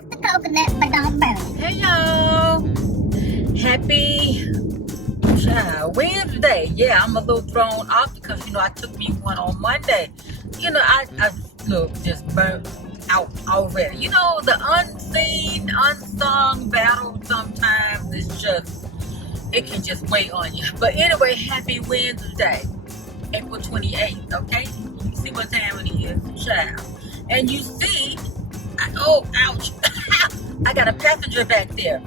Toast the coconut, but don't burn it. Hey y'all, happy Wednesday. Yeah, I'm a little thrown off because I took me one on Monday. I look just burnt out already. The unseen, unsung battle sometimes it can just weigh on you. But anyway, happy Wednesday, April 28th. Okay, you see what time it is, child, and you see. Oh, ouch. I got a passenger back there.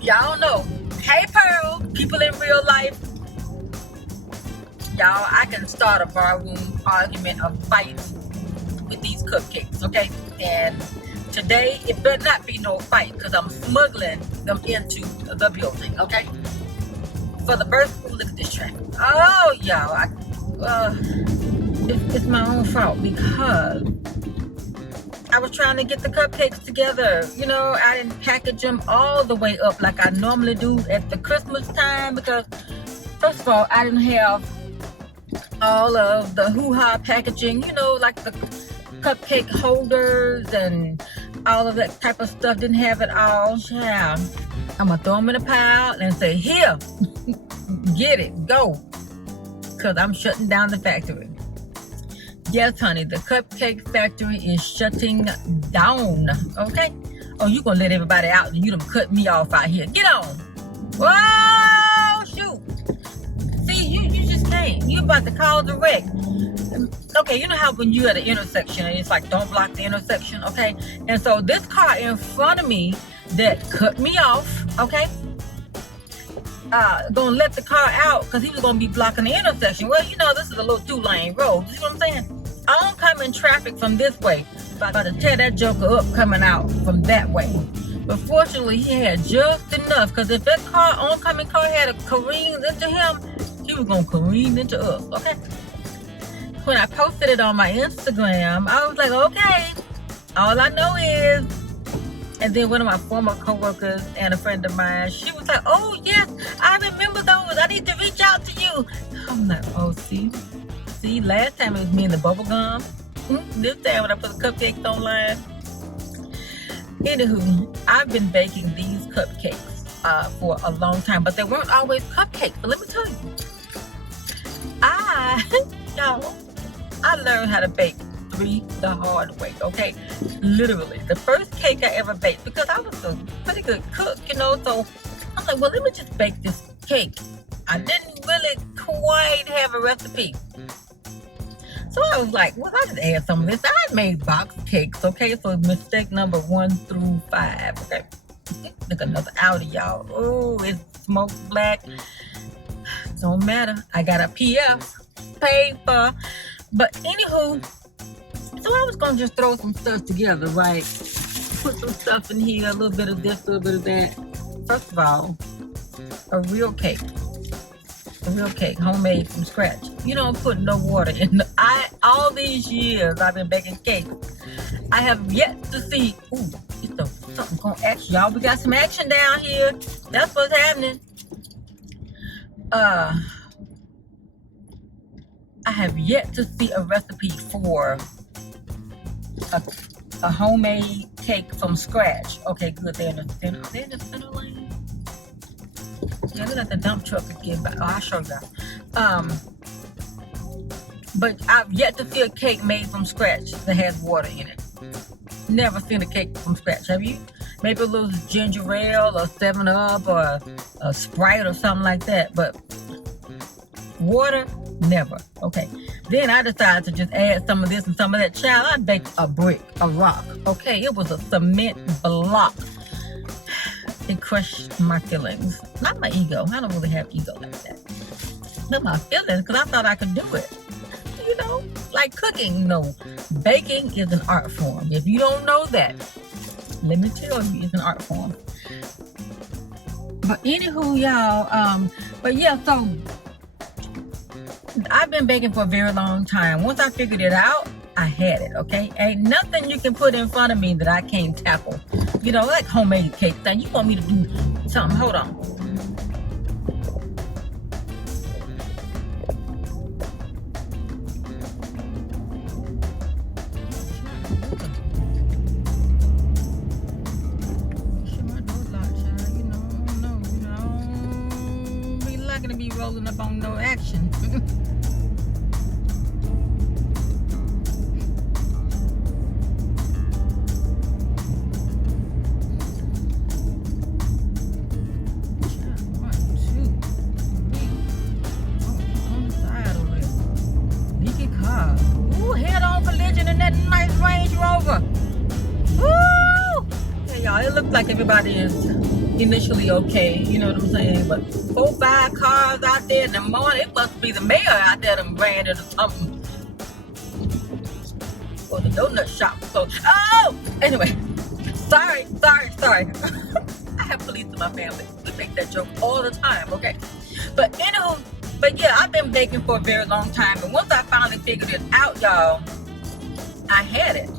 Y'all know. Hey, Pearl. People in real life. Y'all, I can start a barroom argument, a fight with these cupcakes, okay? And today, it better not be no fight because I'm smuggling them into the building, okay? For the birth, look at this traffic. Oh, y'all. It's my own fault because I was trying to get the cupcakes together. I didn't package them all the way up like I normally do at the Christmas time because, first of all, I didn't have all of the hoo-ha packaging, like the cupcake holders and all of that type of stuff. Didn't have it all. Yeah. I'm going to throw them in a pile and say, here, get it, go. Because I'm shutting down the factory. Yes, honey, the cupcake factory is shutting down, okay? Oh, you gonna let everybody out and you done cut me off out here. Get on. Whoa, shoot. See, you just can't. You about to cause a wreck. Okay, you know how when you at an intersection and it's like, don't block the intersection, okay? And so this car in front of me that cut me off, okay? Gonna let the car out because he was gonna be blocking the intersection. Well, this is a little 2-lane road. You see what I'm saying? Oncoming traffic from this way. About to tear that joker up coming out from that way. But fortunately, he had just enough because if that oncoming car had a careen into him, he was gonna careen into us. Okay. When I posted it on my Instagram, I was like, okay, all I know is. And then one of my former coworkers and a friend of mine, she was like, oh, yes, I remember those. I need to reach out to you. I'm like, oh, see, last time it was me and the bubble gum. This time when I put the cupcakes online. Anywho, I've been baking these cupcakes for a long time, but they weren't always cupcakes. But let me tell you, I learned how to bake the hard way, okay? Literally, the first cake I ever baked, because I was a pretty good cook, so I'm like, well, let me just bake this cake. I didn't really quite have a recipe. So I was like, well, I just add some of this. I made box cakes, okay? So mistake number 1 through 5, okay? Look, another Audi, y'all. Oh, it's smoked black. Don't matter. I got a P.I.R.L.S. paper. But anywho, so I was going to just throw some stuff together, right? Put some stuff in here, a little bit of this, a little bit of that. First of all, a real cake, homemade from scratch. You don't put no water in. All these years I've been baking cakes, I have yet to see, something going to action. Y'all, we got some action down here. That's what's happening. I have yet to see a recipe for a homemade cake from scratch. Okay, good. They're in the center lane. Yeah, look at the dump truck again. But I'll show y'all. But I've yet to see a cake made from scratch that has water in it. Never seen a cake from scratch. Have you? Maybe a little ginger ale or 7-Up or a Sprite or something like that. But water, never. Okay. Then I decided to just add some of this and some of that. Child, I baked a brick, a rock. Okay, it was a cement block. It crushed my feelings. Not my ego. I don't really have ego like that. Not my feelings, because I thought I could do it. Like cooking. No, baking is an art form. If you don't know that, let me tell you, it's an art form. But anywho, y'all, but yeah, so I've been baking for a very long time. Once I figured it out, I had it, okay? Ain't nothing you can put in front of me that I can't tackle. Like homemade cakes. Now, you want me to do something? Hold on. be rolling up on no action. It looks like everybody is initially okay, you know what I'm saying? But 4, 5 cars out there in the morning, it must be the mayor out there that ran into something. Or the donut shop. So, oh! Anyway, sorry. I have police in my family. We make that joke all the time, okay? But anywho, yeah, I've been baking for a very long time. And once I finally figured it out, y'all, I had it.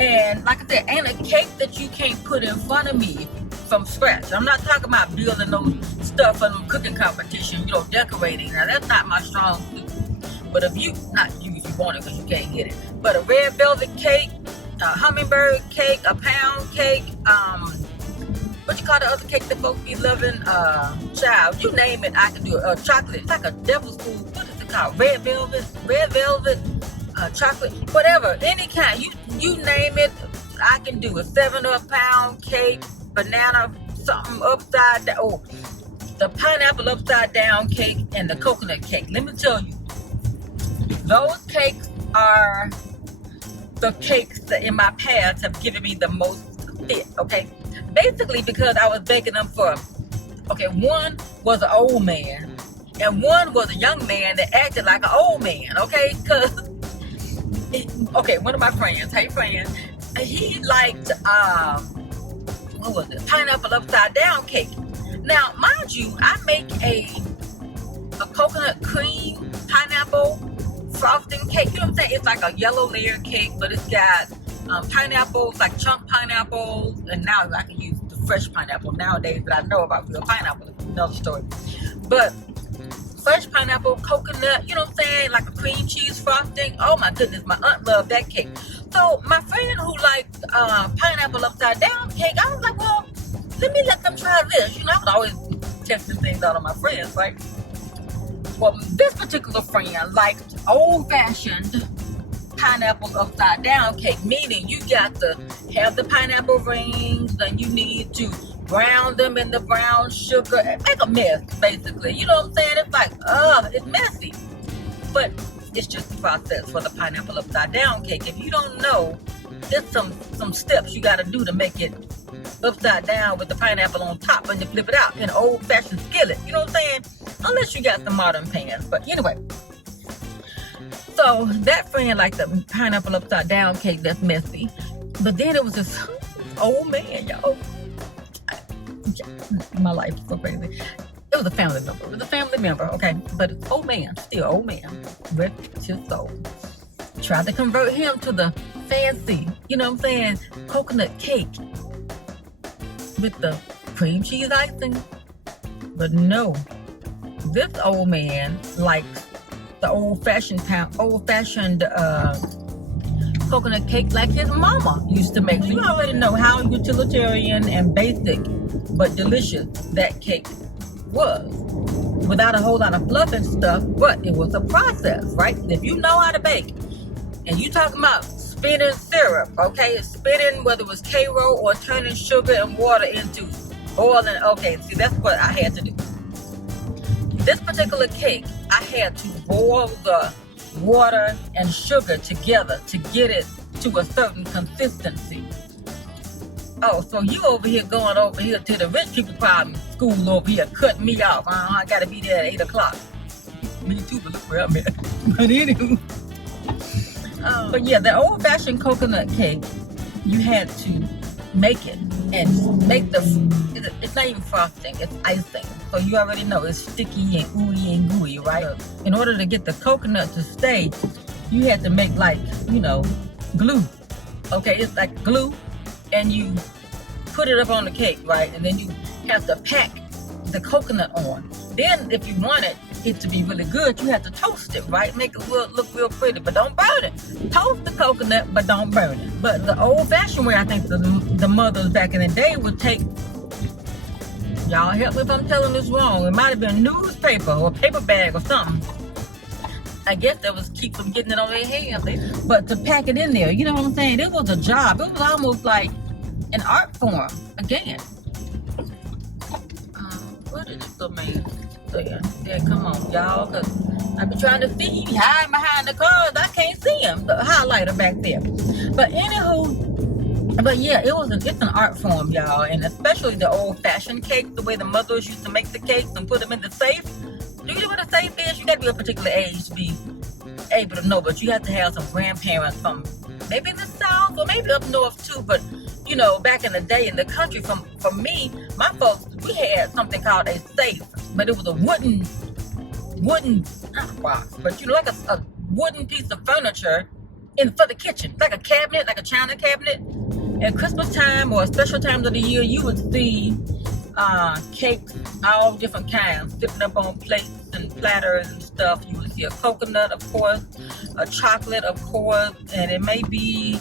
And like I said, ain't a cake that you can't put in front of me from scratch. I'm not talking about building those stuff for them cooking competition, you know, decorating. Now, that's not my strong suit. But if you, not you if you want it because you can't get it, but a red velvet cake, a hummingbird cake, a pound cake, what you call the other cake that folks be loving? Child, you name it, I can do it. Chocolate, it's like a devil's food. What is it called? Red velvet, chocolate, whatever, any kind. You name it, I can do it. 7-up pound cake, banana something upside down. Oh, the pineapple upside down cake and the coconut cake. Let me tell you, those cakes are the cakes that in my past have given me the most fit. Okay, basically because I was baking them for. Okay, one was an old man, and one was a young man that acted like an old man. Okay, because. Okay, one of my friends, hey friend, he liked, what was it? Pineapple upside down cake. Now, mind you, I make a coconut cream pineapple frosting cake. You know what I'm saying? It's like a yellow layer cake, but it's got pineapples, like chunk pineapples, and now I can use the fresh pineapple nowadays that I know about real pineapple. It's another story. But fresh pineapple, coconut, you know what I'm saying, like a cream cheese frosting. Oh my goodness, my aunt loved that cake. So my friend who liked pineapple upside down cake, I was like, well, let them try this. You know, I was always testing things out on my friends, right? Well, this particular friend liked old-fashioned pineapple upside down cake, meaning you got to have the pineapple rings, and you need to brown them in the brown sugar and make a mess, basically. You know what I'm saying? It's like, it's messy. But it's just the process for the pineapple upside down cake. If you don't know, there's some steps you got to do to make it upside down with the pineapple on top and you flip it out in an old-fashioned skillet. You know what I'm saying? Unless you got the modern pans. But anyway, so that friend liked the pineapple upside down cake that's messy. But then it was this old man, y'all. My life is so crazy. It was a family member. It was a family member, okay? But it's old man, still old man. Rest his soul. Tried to convert him to the fancy, you know what I'm saying, coconut cake with the cream cheese icing. But no, this old man likes the old-fashioned coconut cake like his mama used to make. So you already know how utilitarian and basic but delicious that cake was, without a whole lot of fluff and stuff, but it was a process, right? If you know how to bake and you talking about spinning syrup, okay, spinning whether it was K-roll or turning sugar and water into boiling, okay, see, that's what I had to do. This particular cake, I had to boil the water and sugar together to get it to a certain consistency. Oh, so you over here going over here to the rich people problem school over here cutting me off. I gotta be there at 8 o'clock. Me too, but look where I'm at. But anywho. But yeah, the old-fashioned coconut cake, you had to make it and make it's not even frosting, it's icing. So you already know it's sticky and ooey and gooey, right? In order to get the coconut to stay, you had to make like, you know, glue. Okay, it's like glue, and you put it up on the cake, right? And then you have to pack the coconut on. Then if you wanted it to be really good, you have to toast it, right? Make it look real pretty, but don't burn it. Toast the coconut, but don't burn it. But the old-fashioned way, I think the mothers back in the day would take Y'all help me if I'm telling this wrong. It might have been newspaper or paper bag or something. I guess that was keep them getting it on their hands. But to pack it in there, you know what I'm saying? It was a job. It was almost like an art form. Again. What did this little man say? Yeah, come on, y'all. Because I be trying to see him hiding behind the cars. I can't see him. The highlighter back there. But anywho, but yeah, it's an art form, y'all. And especially the old-fashioned cakes, the way the mothers used to make the cakes and put them in the safe. Do you know what a safe is? You got to be a particular age to be able to know, but you have to have some grandparents from maybe the South or maybe up north too. But you know, back in the day in the country, from me, my folks, we had something called a safe, but it was a wooden not a box, but you know, like a wooden piece of furniture for the kitchen, like a cabinet, like a china cabinet. At Christmas time or special times of the year, you would see cakes, all different kinds, sitting up on plates and platters and stuff. You would see a coconut, of course, a chocolate, of course, and it may be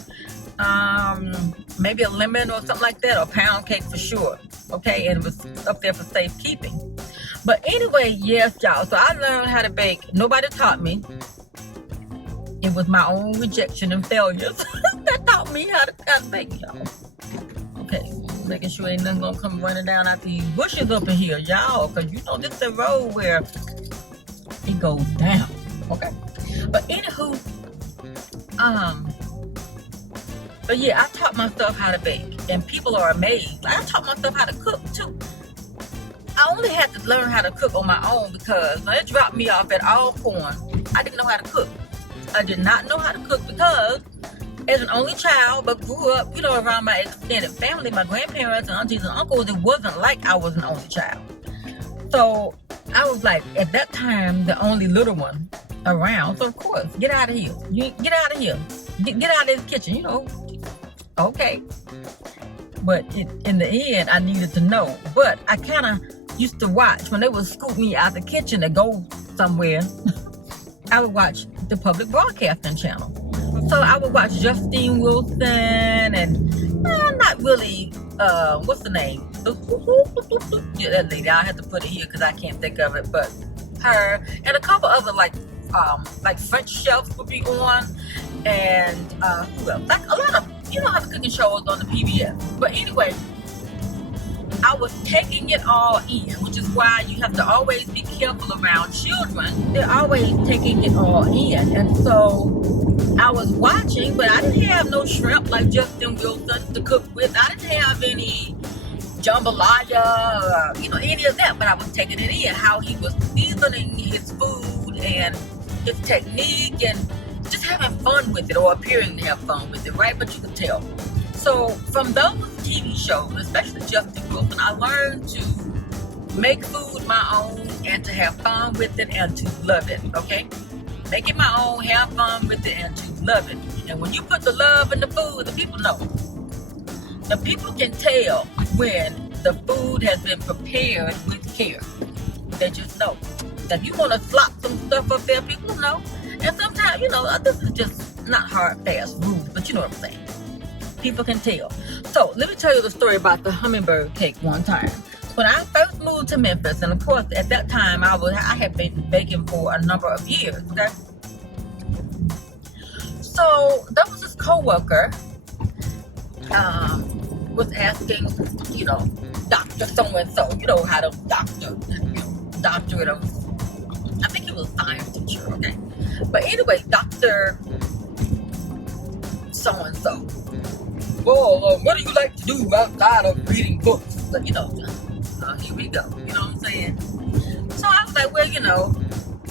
maybe a lemon or something like that, or pound cake for sure. Okay, and it was up there for safekeeping. But anyway, yes, y'all. So I learned how to bake. Nobody taught me. It was my own rejection and failures that taught me how to bake, y'all. Okay, making sure ain't nothing gonna come running down out these bushes up in here, y'all, because you know this is the road where it goes down. Okay, but anywho, but yeah, I taught myself how to bake, and people are amazed. I taught myself how to cook too. I only had to learn how to cook on my own because when it dropped me off at Alcorn, I didn't know how to cook. I did not know how to cook because as an only child, but grew up, you know, around my extended family, my grandparents and aunties and uncles, it wasn't like I was an only child. So I was like, at that time, the only little one around. So of course, get out of here. Get out of here. Get out of this kitchen, you know. Okay. But in the end, I needed to know. But I kind of used to watch when they would scoop me out the kitchen to go somewhere. I would watch the public broadcasting channel. So I would watch Justine Wilson and not really, what's the name? Yeah, that lady. I have to put it here because I can't think of it. But her and a couple other like French chefs would be on, and who else? Like a lot of, you know, how the cooking shows on the PBS. But anyway, I was taking it all in, which is why you have to always be careful around children. They're always taking it all in. And so I was watching, but I didn't have no shrimp like Justin Wilson to cook with. I didn't have any jambalaya, you know, any of that. But I was taking it in, how he was seasoning his food and his technique and just having fun with it, or appearing to have fun with it, right? But you could tell. So from those TV shows, especially Justin Wilson, I learned to make food my own and to have fun with it and to love it, okay? Make it my own, have fun with it, and to love it. And when you put the love in the food, the people know. The people can tell when the food has been prepared with care. They just know. If you want to slop some stuff up there, people know. And sometimes, you know, this is just not hard, fast rules, but you know what I'm saying. People can tell. So let me tell you the story about the hummingbird cake one time. When I first moved to Memphis, and of course at that time I had been baking for a number of years, okay? So there was this coworker was asking, you know, Dr. So-and-so, you know how to doctorate of, I think he was a science teacher, okay? But anyway, Dr. So-and-so. Well, what do you like to do outside of reading books? You know, here we go. You know what I'm saying? So I was like, well, you know,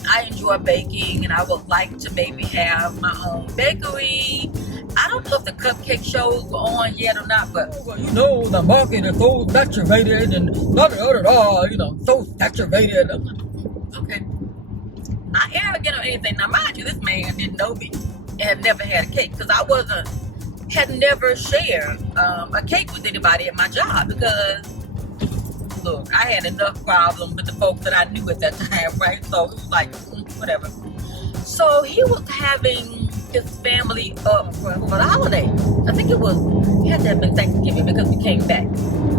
I enjoy baking and I would like to maybe have my own bakery. I don't know if the cupcake shows were on yet or not, but well, you know, the market is so saturated and you know, so saturated. I'm like, okay. Not arrogant or anything. Now, mind you, this man didn't know me and had never had a cake because I had never shared a cake with anybody at my job because, look, I had enough problems with the folks that I knew at that time, right? So it was like, whatever. So he was having his family up for the holiday. I think it had to have been Thanksgiving because we came back.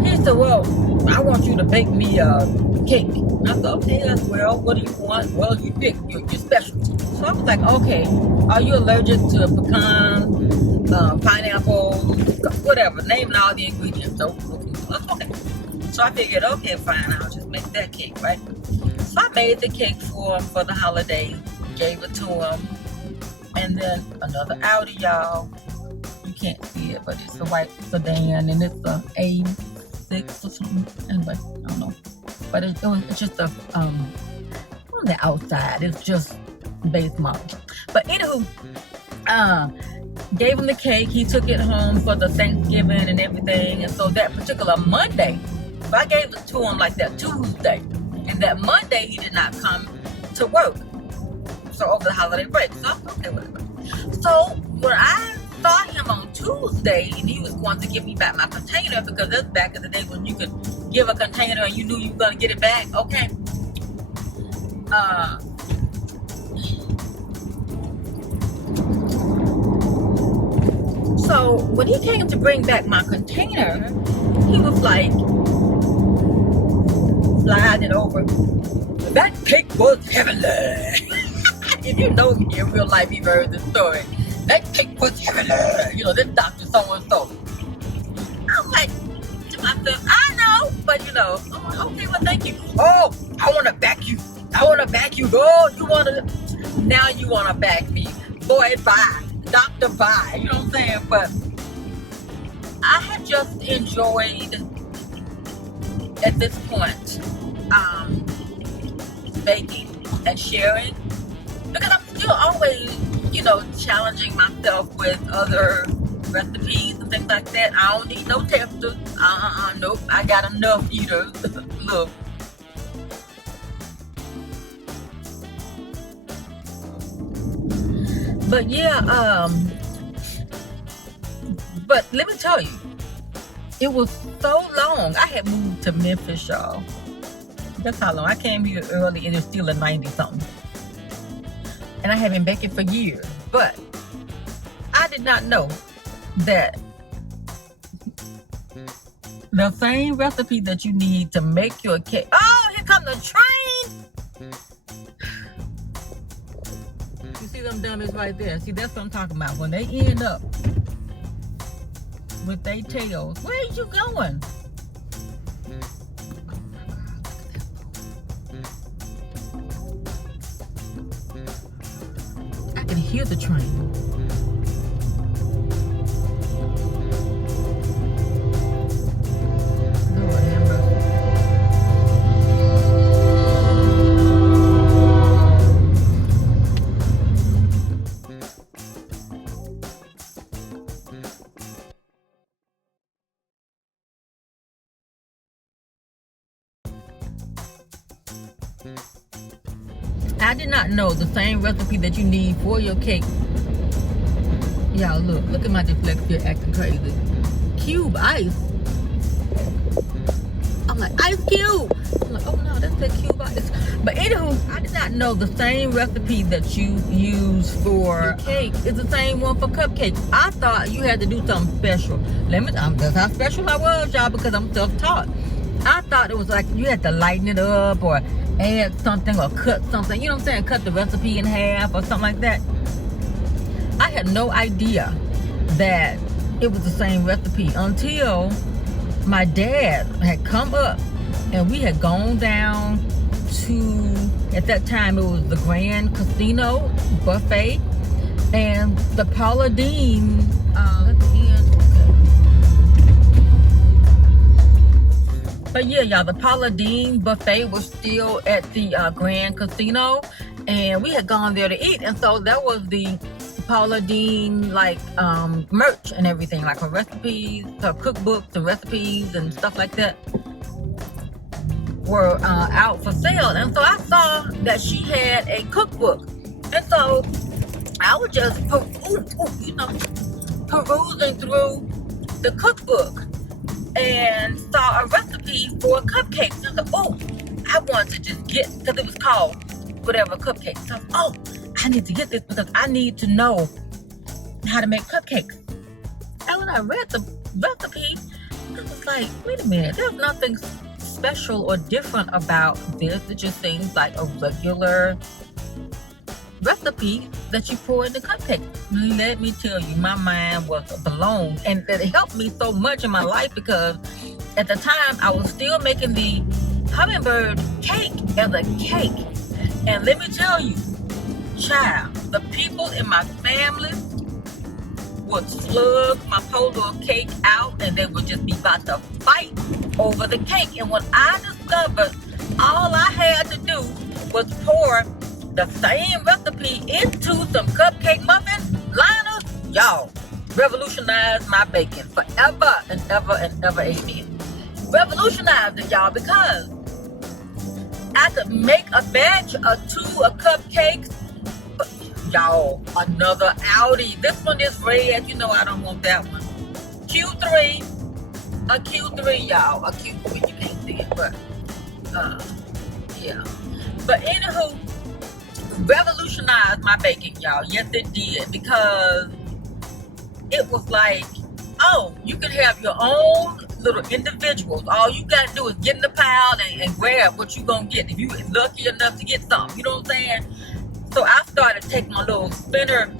He said, well, I want you to bake me a cake. I said, okay, well, what do you want? Well, you pick your specialty. So I was like, okay, are you allergic to pecan, pineapple, whatever, naming all the ingredients. So, okay. So I figured, okay, fine, I'll just make that cake, right? So I made the cake for him for the holiday, gave it to him, and then another Audi, y'all. You can't see it, but it's a white sedan, and it's a A6 or something. Anyway, I don't know. But it's just a, on the outside, it's just base model. But anywho, gave him the cake. He took it home for the Thanksgiving and everything. And so that particular Monday, so I gave it to him like that Tuesday. And that Monday, he did not come to work. So over the holiday break. So I'm okay, whatever. So when I saw him on Tuesday, and he was going to give me back my container, because that's back in the day when you could give a container and you knew you were going to get it back. Okay. So when he came to bring back my container, he was like, sliding over. That cake was heavenly. If you know me in real life, you've heard the story. That cake was heavenly. You know, this doctor so-and-so. I'm like to myself, I know, but you know, I'm like, okay, well, thank you. Oh, I want to back you. I want to back you. Oh, you want to, now you want to back me. Boy, bye. Doctor, bye. You know what I'm saying? But I had just enjoyed, at this point, baking and sharing, because I'm still always, you know, challenging myself with other recipes and things like that. I don't need no testers. Nope. I got enough eaters. Look. But yeah, but let me tell you, it was so long. I had moved to Memphis, y'all. That's how long. I came here early and it was still a 90-something. And I have been baking for years. But I did not know that the same recipe that you need to make your cake. Oh, here comes the train. You see them dummies right there? See, that's what I'm talking about. When they end up with their tails. Where are you going? I can hear the train. Lord have mercy. I did not know the same recipe that you need for your cake. Y'all look at my dyslexia acting crazy. Cube ice. I'm like, ice cube. I'm like, oh no, that's the cube ice. But anywho, I did not know the same recipe that you use for cake is the same one for cupcakes. I thought you had to do something special. That's how special I was, y'all, because I'm self-taught. I thought it was like you had to lighten it up or add something or cut something, you know what I'm saying, cut the recipe in half or something like that. I had no idea that it was the same recipe until my dad had come up and we had gone down to, at that time it was the Grand Casino buffet, and the Paula Dean but yeah, y'all, the Paula Dean buffet was still at the Grand Casino, and we had gone there to eat, and so that was the Paula Dean like merch and everything, like her recipes, her cookbooks and recipes and stuff like that were out for sale. And so I saw that she had a cookbook, and so I was just perusing through the cookbook and saw a recipe for cupcakes. And I was like, oh, I wanted to just get, because it was called whatever cupcakes. So I was, oh, I need to get this because I need to know how to make cupcakes. And when I read the recipe, I was like, wait a minute, there's nothing special or different about this. It just seems like a regular recipe that you pour in the cupcake. Let me tell you, my mind was blown, and it helped me so much in my life because at the time I was still making the hummingbird cake as a cake. And let me tell you, child, the people in my family would slug my PAULA cake out, and they would just be about to fight over the cake. And when I discovered all I had to do was pour the same recipe into some cupcake muffins, liners, y'all, revolutionized my baking forever and ever and ever, amen. Revolutionized it, y'all, because I could make a batch or two of cupcakes. Y'all, another Audi. This one is red. You know I don't want that one. Q3. A Q3, y'all. A Q3. You can't see it, but yeah. But anywho, revolutionized my baking, y'all. Yes, it did, because it was like, oh, you can have your own little individuals. All you gotta do is get in the pile and grab what you gonna get if you lucky enough to get something. You know what I'm saying? So I started taking my little spinner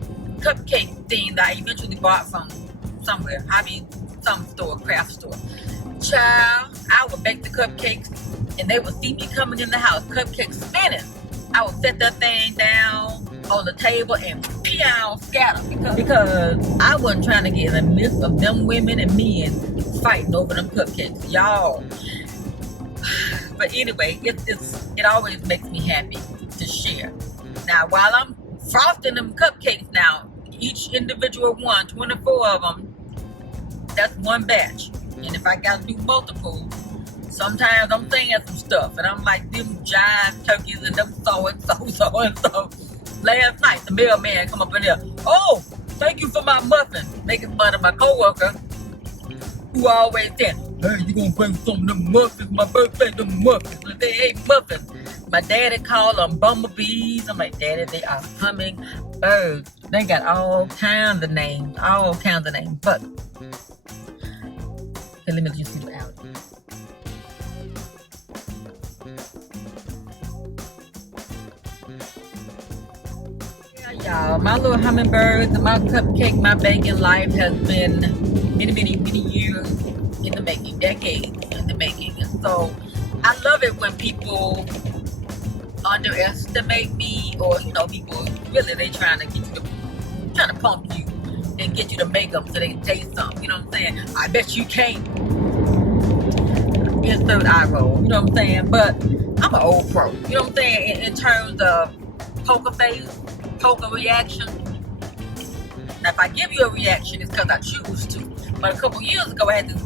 cupcake thing that I eventually bought from somewhere. I mean, some store, craft store. Child, I would bake the cupcakes, and they would see me coming in the house, cupcakes spinning. I would set that thing down on the table and scatter, because I wasn't trying to get in the midst of them women and men fighting over them cupcakes, y'all. But anyway, it always makes me happy to share. Now, while I'm frosting them cupcakes now, each individual one, 24 of them, that's one batch. And if I gotta do multiple, sometimes I'm saying some stuff, and I'm like, them jive turkeys and them so and so. Last night, the mailman come up in there, oh, thank you for my muffin, making fun of my coworker, who always said, hey, you gonna bring some of them muffins, my birthday, them muffins, and they ain't muffins. My daddy called them bumblebees. I'm like, daddy, they are hummingbirds. They got all kinds of names, but okay, let me just see the out. Y'all, my little hummingbirds and my cupcake, my baking life has been many years in the making, decades in the making. And so I love it when people underestimate me, or people really, they trying to pump you and get you to make them so they can taste something. You know what I'm saying? I bet you can't. Insert eye roll. You know what I'm saying? But I'm an old pro. You know what I'm saying? In terms of poker face, poker reaction. Now, if I give you a reaction, it's because I choose to. But a couple years ago, I had this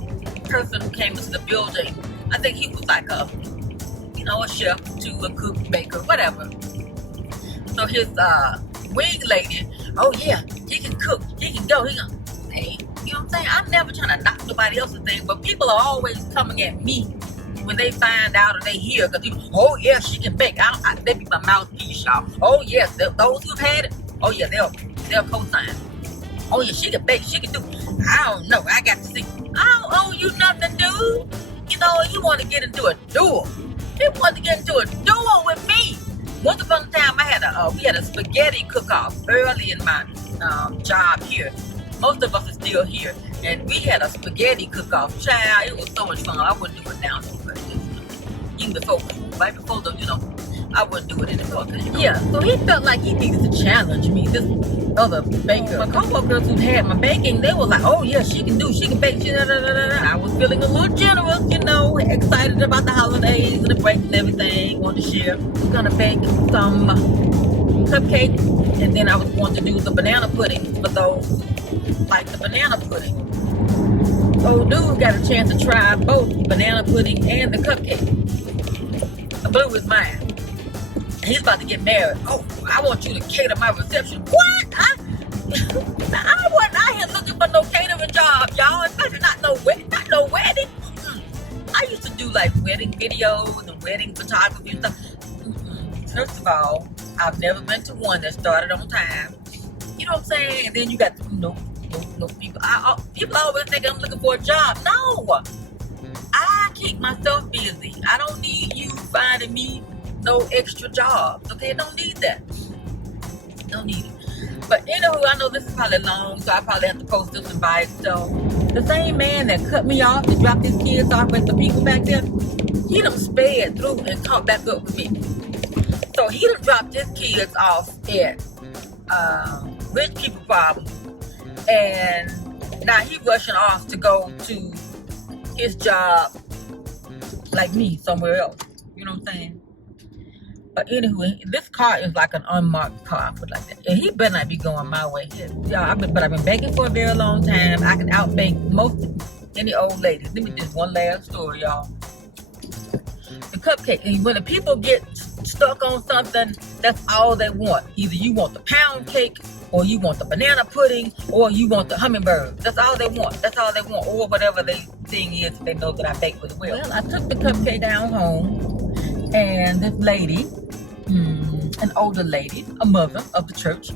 person who came into the building. I think he was like a chef to a cook, baker, whatever. So his wing lady, oh yeah, he can cook, he can go, he can. Hey, you know what I'm saying? I'm never trying to knock nobody else's thing, but people are always coming at me when they find out or they hear, because oh yeah, she can bake. They be my mouthpiece, y'all. Oh yes, those who've had it, oh yeah, they'll co-sign. Oh yeah, she can bake, she can do. I don't know, I got to see. I don't owe you nothing, dude. You want to get into a duel. He wanted to get into a duel with me. Once upon a time, we had a spaghetti cook-off early in my job here. Most of us are still here, and we had a spaghetti cook-off. Child, it was so much fun. I wouldn't do it now, but even before, right before the, I wouldn't do it anymore. Yeah, so he felt like he needed to challenge me. This other baker, my co-workers who had my baking, they were like, oh yeah, she can bake. I was feeling a little generous, excited about the holidays and the break and everything. Wanted to share. I was gonna bake some cupcakes, and then I was going to do the banana pudding for those like the banana pudding. Old dude got a chance to try both the banana pudding and the cupcake. The blue is mine. He's about to get married. Oh, I want you to cater my reception. What? I wasn't out here looking for no catering job, y'all. Especially not no wedding. I used to do like wedding videos and wedding photography and stuff. First of all, I've never been to one that started on time. You know what I'm saying? And then you got no people. People always think I'm looking for a job. No, I keep myself busy. I don't need you finding me no extra jobs. Okay, don't need that. Don't need it. But anywho, I know this is probably long, so I probably have to post this invite. So the same man that cut me off to drop his kids off with the people back there, he done sped through and caught back up with me. So he done dropped his kids off at rich people problem, and now he rushing off to go to his job like me somewhere else. You know what I'm saying? But anyway, this car is like an unmarked car, I put it like that. And he better not be going my way. Yeah, I've been begging for a very long time. I can outbank most any old lady. Let me just one last story, y'all. The cupcake. And when the people get stuck on something, that's all they want. Either you want the pound cake, or you want the banana pudding, or you want the hummingbird. That's all they want. That's all they want. Or whatever the thing is, they know that I bake really well. Well, I took the cupcake down home, and this lady, an older lady, a mother of the church,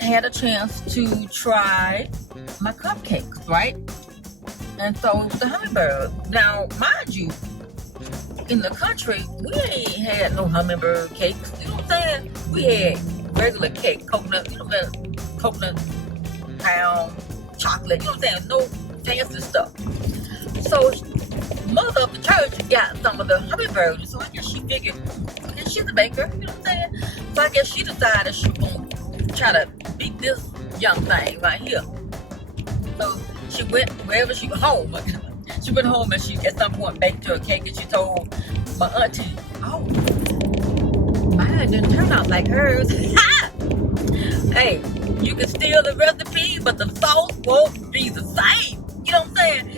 had a chance to try my cupcakes, right? And so it was the hummingbird. Now, mind you, in the country, we ain't had no hummingbird cakes. You know what I'm saying? We had regular cake, coconut, you know, coconut, pound, chocolate, you know what I'm saying? No fancy stuff. So, mother of the church got some of the hummingbirds, so I guess she figured, I guess she's a baker, you know what I'm saying? So I guess she decided she was going to try to beat this young thing right here. So she went wherever she was home. She went home and she at some point baked her a cake, and she told my auntie, oh, mine didn't turn out like hers. Hey, you can steal the recipe, but the sauce won't be the same. You know what I'm saying?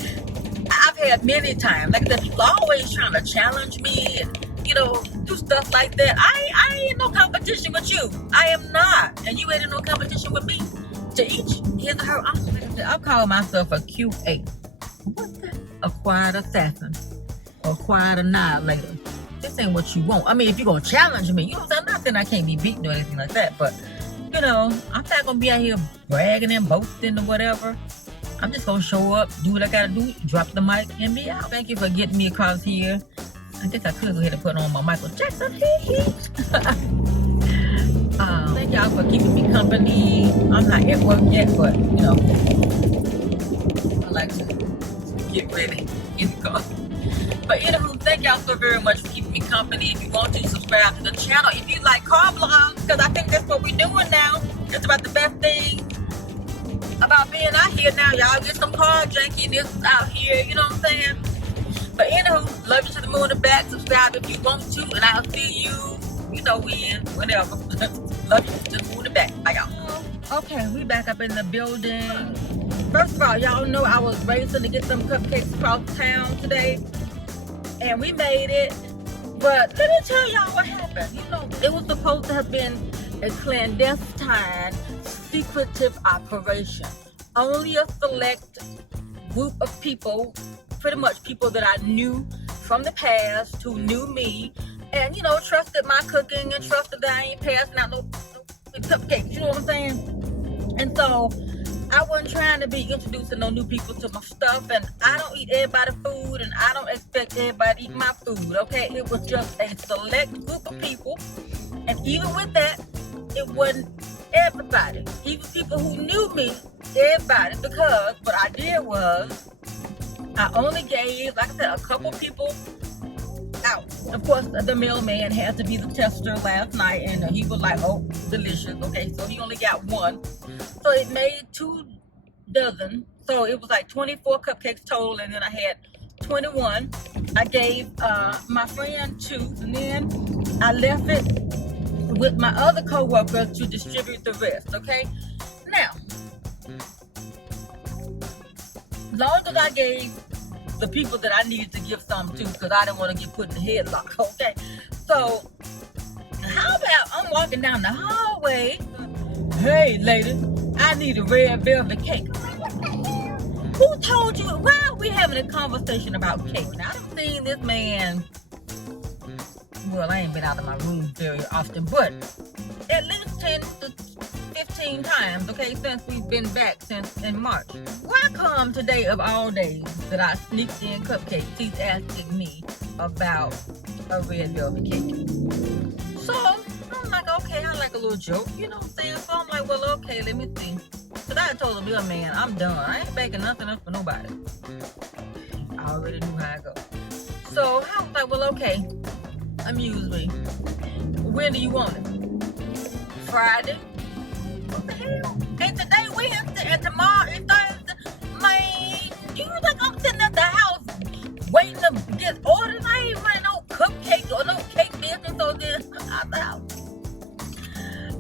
I've had many times, like I said, people always trying to challenge me and, you know, do stuff like that. I ain't in no competition with you. I am not. And you ain't in no competition with me. To each his or her own. I'll call myself a QA. What's that? A quiet assassin. Or quiet annihilator. This ain't what you want. I mean, if you're going to challenge me, you know what I'm saying? Not saying I can't be beaten or anything like that, but, you know, I'm not going to be out here bragging and boasting or whatever. I'm just going to show up, do what I got to do, drop the mic, and be out. Thank you for getting me across here. I guess I could go ahead and put on my Michael Jackson. Thank y'all for keeping me company. I'm not at work yet, but, you know, I like to get ready in the car. But anywho, thank y'all so very much for keeping me company. If you want to, subscribe to the channel. If you like car vlogs, because I think that's what we're doing now. It's about the best thing about being out here now. Y'all get some car jankiness out here, you know what I'm saying? But anywho, love you to the moon and back. Subscribe if you want to, and I'll see you, you know when, whenever. Love you to the moon and back. Bye, y'all. Okay, we back up in the building. First of all, y'all know I was racing to get some cupcakes across town today, and we made it. But let me tell y'all what happened. You know, it was supposed to have been a clandestine, secretive operation. Only a select group of people, pretty much people that I knew from the past, who knew me, and, you know, trusted my cooking and trusted that I ain't passing out no cupcakes, you know what I'm saying? And so I wasn't trying to be introducing no new people to my stuff, and I don't eat everybody's food, and I don't expect everybody to eat my food, okay? It was just a select group of people, and even with that, it wasn't everybody. Even people who knew me, everybody, because what I did was I only gave, like I said, a couple people out. Of course, the mailman had to be the tester last night, and he was like, oh, delicious. Okay, so he only got one. So it made 2 dozen. So it was like 24 cupcakes total, and then I had 21. I gave my friend 2, and then I left it with my other co-workers to distribute the rest, okay? Now, long as I gave the people that I needed to give some to, because I didn't want to get put in the headlock, okay? So, how about I'm walking down the hallway, hey lady, I need a red velvet cake. Who told you? Why are we having a conversation about cake? Now, I've seen this man, well, I ain't been out of my room very often, but at least 10 to 15 times, okay, since we've been back since in March. Why come today of all days that I sneaked in cupcakes? He's asking me about a red velvet cake. So I'm like, okay, I like a little joke, you know what I'm saying? So I'm like, well, okay, let me see. Cause I told the bill man, I'm done. I ain't baking nothing else for nobody. I already knew how I go. So I was like, well, okay, amuse me. When do you want it? Friday? What the hell? And today Wednesday and tomorrow is Thursday. Man, you think I'm sitting at the house waiting to get orders? I ain't running no cupcake or no cake business or this out the house.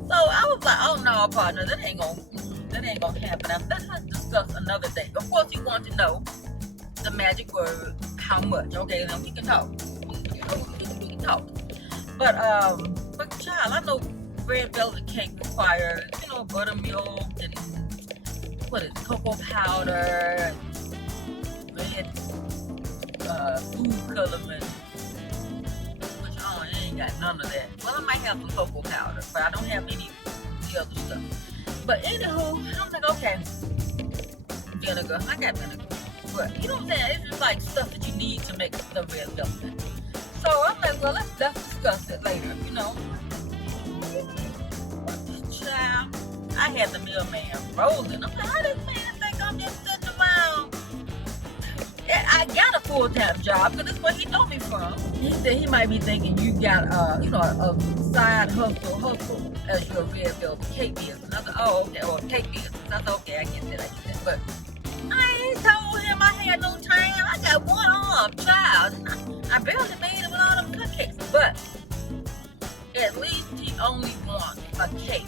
So I was like, oh no, partner, that ain't gonna happen. Now, let's discuss another day. Of course, you want to know the magic word, how much? Okay, then we can talk. We can talk. But child, I know red velvet cake requires, you know, buttermilk and what is cocoa powder, red food coloring, which I ain't got none of that. Well, I might have some cocoa powder, but I don't have any of the other stuff. But anywho, I'm like, okay, vinegar. I got vinegar. But you know what I'm saying? It's just like stuff that you need to make the red velvet. So I'm like, well, let's discuss it later, you know. Child, I had the mailman rolling. I'm like, how this man think I'm just sitting around? I got a full-time job because that's where he know me from. He said he might be thinking you got you know, a side hustle as your red velvet cake business. I said, oh, okay, or cake business. I said, okay, I get that. But I ain't told him I had no time. I got one arm, child. I barely made it with all them cupcakes. But at least he only wants a cake.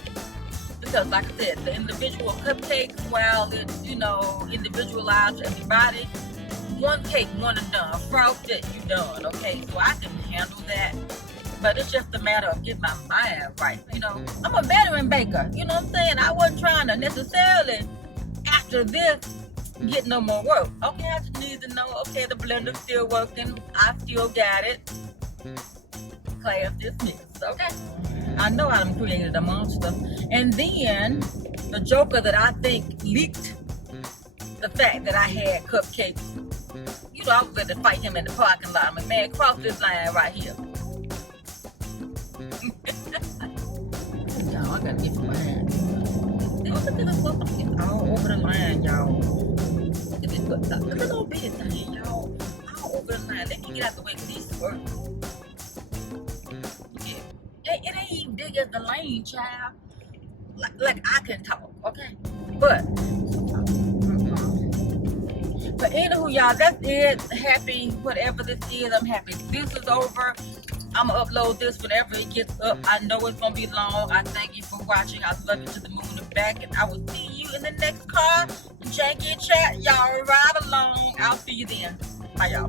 Because like I said, the individual cupcakes, while it's, you know, individualized for everybody, one cake, one and done. Frosted, you done, okay? So I can handle that. But it's just a matter of getting my mind right, you know? I'm a veteran baker, you know what I'm saying? I wasn't trying to necessarily, after this, get no more work. Okay, I just need to know, okay, the blender's still working. I still got it. Class dismissed, okay? I know I done created a monster. And then, the joker that I think leaked the fact that I had cupcakes, you know, I was ready to fight him in the parking lot. I'm like, man, cross this line right here. Y'all, I gotta get some line. It's all over the line, y'all. Look at this, look at the little bitty thing, y'all. All over the line. Let me get out the way for these work. It ain't even big as the lane, child. Like I can talk, okay? But anywho, y'all, that's it. Happy, whatever this is, I'm happy this is over. I'm gonna upload this whenever it gets up. I know it's gonna be long. I thank you for watching. I love you to the moon and back, and I will see you in the next car. Janky and chat, y'all ride along. I'll see you then. Bye, y'all.